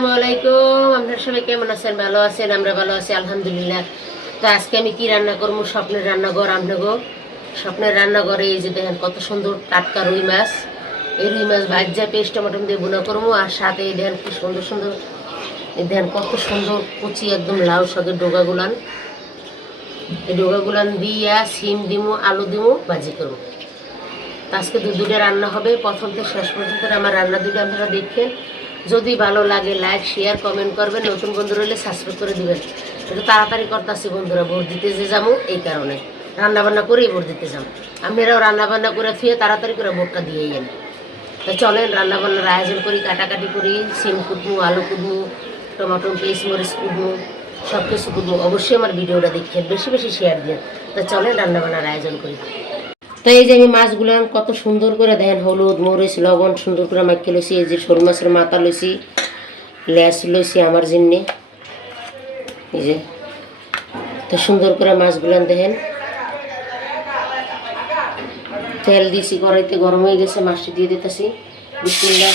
আসসালামু আলাইকুম আপনারা সবাই কেমন আছেন? ভালো আছেন? আমরা ভালো আছি, আলহামদুলিল্লাহ। তো আজকে আমি কি রান্না করব? স্বপ্নের রান্নাঘর আপনাগো স্বপ্নের রান্নাঘরে এই যে দেখেন, কত সুন্দর টাটকা রুই মাছ। এই রুই মাছ ভাজা, পেস্ট, টমাটো দিয়ে বুনা করব। আর সাথে এই দেখেন, কি সুন্দর সুন্দর এই দেখেন, কত সুন্দর কুচি একদম লাউ শাকের ডোগা গুলান এই ডোগা গুলান দিয়া সিম দিমু, আলু দিমু, ভাজি করব। আজকে দু দুটো রান্না হবে। প্রথম থেকে শেষ পর্যন্ত আমার রান্না দুটো আপনারা দেখেন। যদি ভালো লাগে লাইক শেয়ার কমেন্ট করবেন, নতুন বন্ধু রইলে সাবস্ক্রাইব করে দিবেন। একটু তাড়াতাড়ি করতেছি বন্ধুরা, ভোট দিতে যে যাব এই কারণে। রান্নাবান্না করেই ভোট দিতে যাব আপনারাও রান্না বান্না করে থুয়ে তাড়াতাড়ি করে ভোটটা দিয়ে যান তো চলেন রান্না বান্নার আয়োজন করি, কাটাকাটি করি, সিম কুটমু, আলু কুটমু, টমাটো পেস্ট মরিচ কুটমু সব কিছু কুটমু। অবশ্যই আমার ভিডিওটা দেখেন বেশি বেশি শেয়ার দিয়ে তো চলেন, রান্নাবান্নার আয়োজন করি। তো এই যে আমি মাছগুলো কত সুন্দর করে দেন, হলুদ, মরিচ, লবণ সুন্দর করে মাখিয়ে লইছি। এই যে সরু মাছের মাথা লইছি ল্যাস লইছি আমার জন্যে এই যে, তো সুন্দর করে মাছগুলো দেখেন। তেল দিছি কড়াইতে, গরম হয়ে গেছে, মাছটি দিয়ে দিতেছি। বিসমিল্লাহ।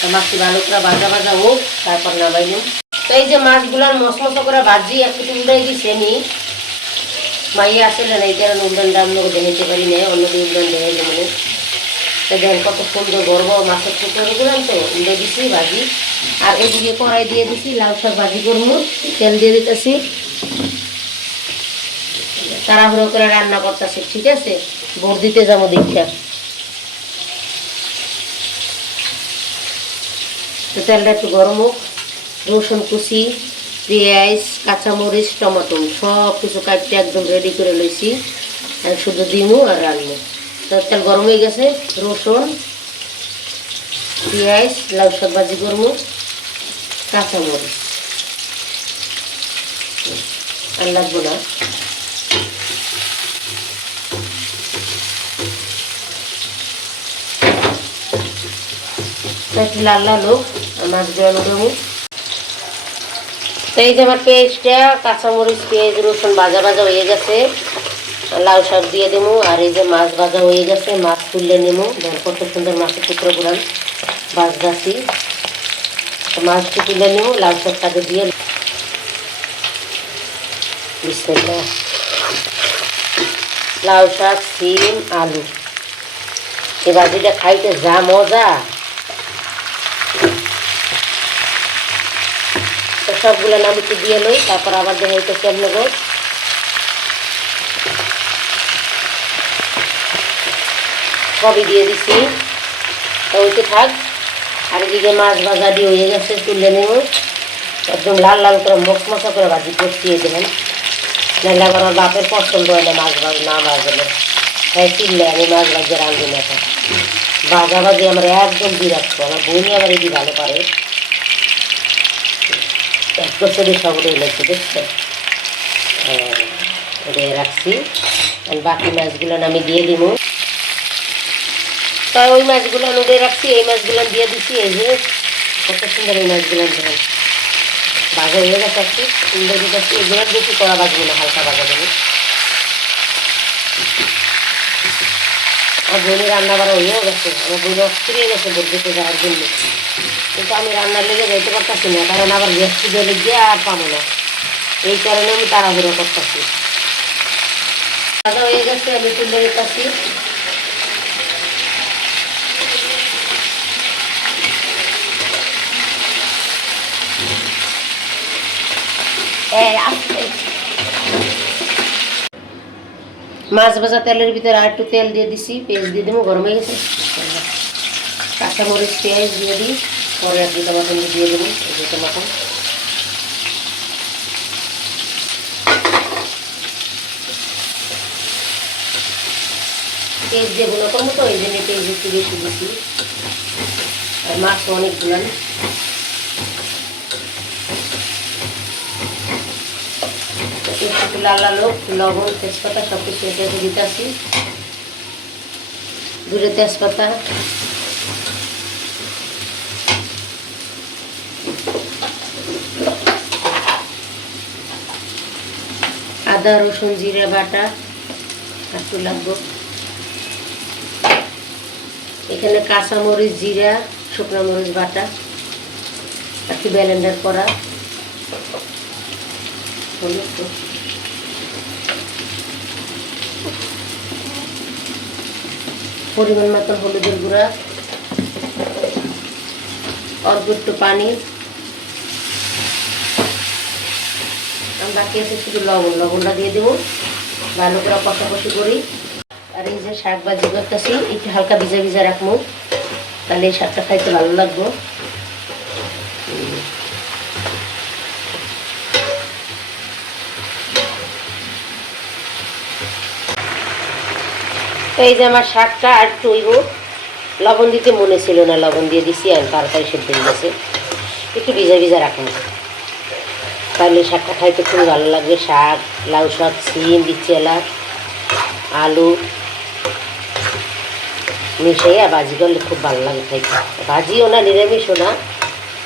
তো মাছটি ভালো করে ভাজা ভাজা হোক, তারপর নামাইলাম তো এই যে মাছগুলার মশমশো করে ভাজি, একটু উল্টাই দিছে নি মাইয়া আসলে না এই কারণে উল্টানটা আমরা দেখাইতে পারি না অন্য দিন উল্টান দেখাই মানে। তো দেখেন কত সুন্দর গর্ব মাছের টুকরো গুলাম তো উল্টে দিছি, ভাজি। আর এদিকে কড়াই দিয়ে দিছি, লাউ শাক ভাজি করব, তেল দিয়ে দিতেছি। তাড়াহুড়ো করে রান্না করতেছি, ঠিক আছে? ভোট দিতে যাব দীক্ষা। তো তেলটা একটু গরম হোক। রসুন কুচি, পেঁয়াজ, কাঁচামরিচ, টমেটো, সব কিছু কাটতে একদম রেডি করে লইছি। শুধু দিমু আর রান্নু তো তেল গরম হয়ে গেছে। রসুন, পেঁয়াজ, লাউ শাক ভাজি করব। কাঁচামরিচ। আর লাগবো না। একটু লাল লাল হোক। মাছগুলো দেবো। তো এই যে আমার পেঁয়াজটা, কাঁচামরিচ, পেঁয়াজ, রসুন ভাজা ভাজা হয়ে গেছে। লাউ শাক দিয়ে দেবো, আর এই যে মাছ ভাজা হয়ে গেছে, মাছ তুললে নেব। কত সুন্দর মাছের টুকরো গুলাম ভাজগাছি মাছটি তুলে নেব, লাউ শাকটাকে দিয়ে বিসমিল্লাহ। লাউ শাক, সিম, আলু। এই ভাজিটা খাইতে যা মজা। সবগুলো নাম একটু দিয়ে লই, তারপর আবার দেখাইতেছি আপনাকে সবই দিয়ে দিছি। ওইতে থাক, আর এদিকে মাছ ভাজা দিয়ে হয়ে গেছে, তুলে নেব। একদম লাল লাল করে মশমশা করে ভাজি কষিয়ে দেবেন নাহলে আবার আমার বাপের পছন্দ হয় না মাছ ভাজ না ভাজলে। হ্যাঁ চিনলে আমি মাছ ভাজে রাঁধি না ভাজা ভাজি আমার একদম বিরাট আমার বইনি আবার এটি ভালো পারে বছরের সবরে এনেছি দেখছ ওটা রাখছি। আর বাকি মাছগুলো আমি দিয়ে দিব। তাই ওই মাছগুলো নুড়ে রাখছি, এই মাছগুলো দিয়ে দিচ্ছি, এই যে কত সুন্দর এই মাছগুলো দেখেন বাজা হয়ে গেছে একটু সুন্দর দিতেছি। এগুলো বেশি করা বাজবে না, হালকা বাজা দেবো আমার বোনের রান্না বাড়া হয়েও গেছে, আমার বোন অস্থির হয়ে গেছে বলতে যাওয়ার জন্য। কিন্তু আমি রান্নার লেগে যেতে পারতেছি না, কারণ আবার গ্যাস পুজোলে গিয়ে আর পাবো না। এই কারণে আমি তাড়াহুড়ো করতেছি। হয়ে গেছে, আমি তুলে দিতেছি মাছ ভাজা তেলের ভিতরে আর একটু তেল দিয়ে দিছি, পেঁয়াজ দিয়ে দেবো, গরম হয়ে গেছে। কাঁচামরিচ, পেঁয়াজ দিয়ে দিই। পরে আর দুটো মতন দিয়ে দেবো, এই দুটো মতন পেঁয়াজগুলো করব তো, এই জন্য পেঁয়াজ একটু বেশি দিছি আর মাছ অনেক গুলান। একটু লাল লাল হোক, লবণ, তেজপাতা সব কিছু এতে দিতে আসি। দুটো তেজপাতা। আদা, রসুন, জিরে বাটা একটু লাগবো। এখানে কাঁচামরিচ, জিরা, শুকনো মরিচ বাটা, একটু ব্যালেন্ডার করা। পরিমাণ মতো হলুদের গুঁড়া, অল্প একটু পানি। আর বাকি আছে শুধু লবণ। লবণটা দিয়ে দেবো। ভালো করে কষাকষি করি। আর এই যে শাক ভাজি করতেছি, একটু হালকা ভিজা ভিজা রাখব। তাহলে এই শাকটা খাইতে ভালো লাগবো। এই যে আমার শাকটা আর হইব। লবণ দিতে মনে ছিল না, লবণ দিয়ে দিছি আর তাড়াতাড়ি সেদ্ধ গেছে। একটু ভিজা ভিজা রাখব। তাহলে শাকটা খাইতে খুব ভালো লাগবে শাক, লাউ শাক, সিম বিচেলা আলু মিশাইয়া ভাজি করলে খুব ভালো লাগে খাইতে। ভাজিও না, নিরামিষও না,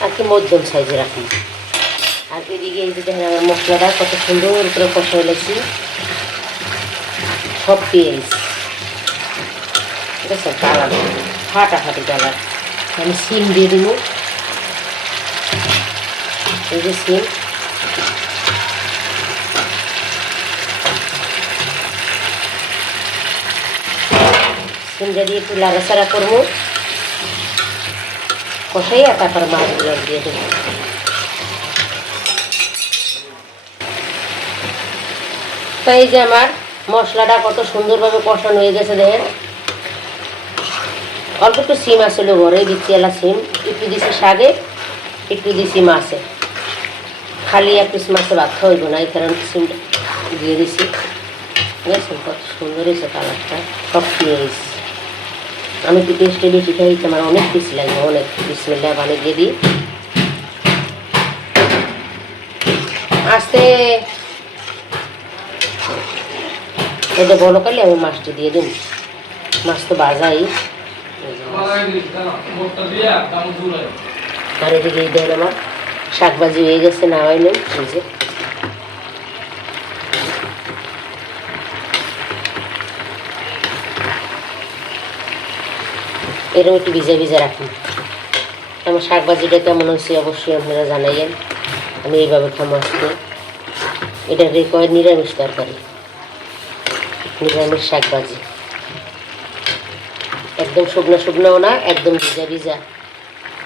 আর কি মধ্যম সাইজে রাখুন আর এদিকে এই যে দেখেন আমার মশলাটা কত সুন্দর করে কষা হয়েছি। সব পেঁয়াজ। ঠিক আছে? কালার। ফাটাফাটি কালার। আমি সিম দিয়ে দিব। এই যে সিম। সিমটা দিয়ে একটু লাড়াচাড়া করব, কষাইয়া তারপর মাছগুলো দিয়ে দেবো। তাই এই যে আমার মশলাটা কত সুন্দরভাবে কষানো হয়ে গেছে দেখেন। অল্প একটু সিম আসছিল ঘরে বিচিয়ালা সিম। একটু দিছি শাকে একটু দিছি মাছে। খালি এক পিস মাছে ভাত হইব না, এই কারণে সিমটা দিয়ে দিছি। কত সুন্দর হয়েছে কালারটা, সব পেঁয়াজ আমি একটু টেস্টে বেশি খাইছি আমার অনেক পিস লাগবে, অনেক। বিসমিল্লা পানি দিয়ে দিই। আস্তে। এটা বড় করলে আমি মাছটা দিয়ে দিন মাছ তো বাজাই। আর এদিকে দেখেন আমার শাক হয়ে গেছে না নেই এই এরকম একটু ভিজা ভিজা রাখুন। আমার শাক ভাজিটা কেমন হয়েছে অবশ্যই আপনারা জানাইয়েন। আমি এইভাবে খামো আজকে। এটা রেকয় নিরামিষ তরকারি। নিরামিষ শাক ভাজি একদম শুকনো শুকনোও না, একদম ভিজা ভিজা।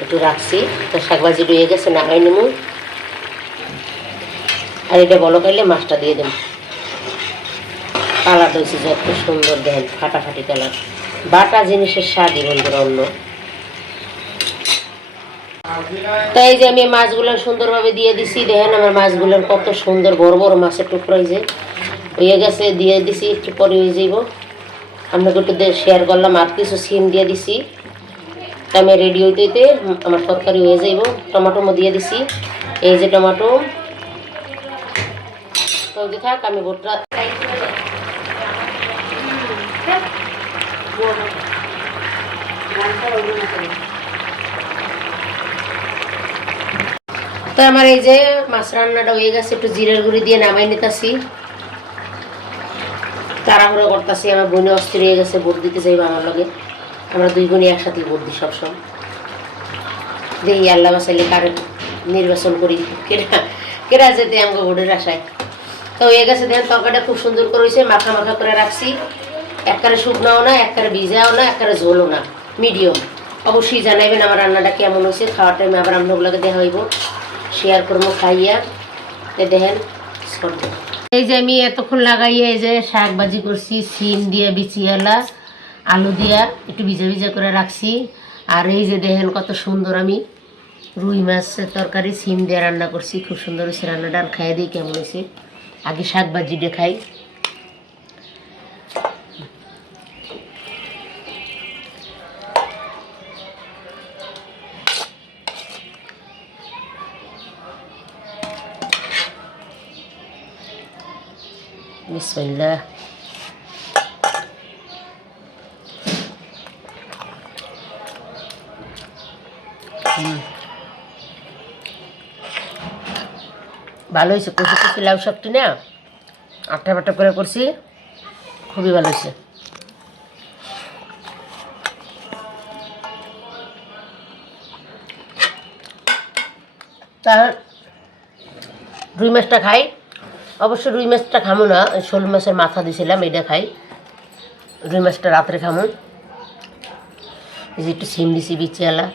একটু রাখছি। তো শাক ভাজি রয়ে গেছে না হয় নেমু। আর এটা বলো খাইলে মাছটা দিয়ে দেবো কালার হয়েছে যে এত সুন্দর দেন ফাটাফাটি কালার। বাটা জিনিসের স্বাদই বন্ধুরা অন্য। তাই যে আমি মাছগুলো সুন্দরভাবে দিয়ে দিছি, দেখেন আমার মাছগুলোর কত সুন্দর বড় বড় মাছের টুকরো যে। হয়ে গেছে, দিয়ে দিছি, একটু পরে হয়ে যাইব। আপনাকে একটু শেয়ার করলাম, আর কিছু সিম দিয়ে দিছি। আমি রেডি হইতে হইতে আমার তরকারি হয়ে যাইব। টমাটো দিয়ে দিছি। এই যে টমাটো। থাক, আমি ভোটটা তো আমার এই যে মাছ রান্নাটা হয়ে গেছে, একটু জিরের গুঁড়ি দিয়ে নামাই নিতেছি। তাড়াহুড়ো করতেছি, আমার বোনে অস্থির হয়ে গেছে, ভোট দিতে যাইব আমার লগে। আমরা দুই বোনই একসাথে ভোট দিই সবসময়। দেখি আল্লাহ বাসাইলে কারে নির্বাচন করি, কেরা যেতে আমাকে ভোটের আশায়। তো হয়ে গেছে দেখেন, তরকারিটা খুব সুন্দর করে হয়েছে, মাখা মাখা করে রাখছি। একবারে শুকনাও না একবারে ভিজাও না একবারে ঝোলও না মিডিয়াম অবশ্যই জানাইবেন আমার রান্নাটা কেমন হয়েছে, খাওয়ার টাইমে আবার আপনাগুলোকে দেখা হইব। শেয়ার করব, খাইয়া। দেখেন এই যে আমি এতক্ষণ লাগাইয়া এই যে শাক ভাজি করছি সিম দিয়ে বিচিয়ালা আলু দিয়া, একটু ভিজা ভিজা করে রাখছি। আর এই যে দেখেন কত সুন্দর আমি রুই মাছের তরকারি সিম দিয়ে রান্না করছি, খুব সুন্দর হয়েছে রান্নাটা। আর খাইয়ে দিই কেমন হয়েছে। আগে শাক ভাজি দিয়ে খাই। বিসমিল্লাহ হুম। ভালো হয়েছে, কচি কচি লাউ শাকটি না? আটটা বাটা করে করছি, খুবই ভালো হয়েছে। তার রুই মাছটা খাই। অবশ্য রুই মাছটা খামো না শোল মাছের মাথা দিছিলাম এটা খাই। রুই মাছটা রাত্রে খামো। এই যে একটু সিম দিছি বিচিয়ালা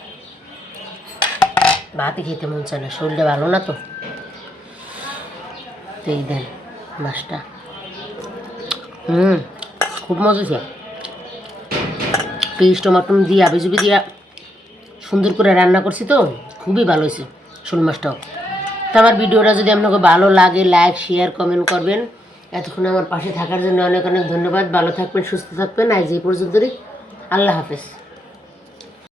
ভাতই খেতে মন চায় না, শরীরটা ভালো না তো। এই দেন মাছটা। হুম, খুব মজা হয়েছে। পেঁয়াজ টমাটো দিয়ে আবি জুবি দিয়া সুন্দর করে রান্না করছি তো, খুবই ভালো হয়েছে শোল মাছটাও। তো আমার ভিডিওটা যদি আপনাকে ভালো লাগে লাইক শেয়ার কমেন্ট করবেন। এতক্ষণ আমার পাশে থাকার জন্য অনেক অনেক ধন্যবাদ। ভালো থাকবেন, সুস্থ থাকবেন। আজ এই পর্যন্তই। আল্লাহ হাফেজ।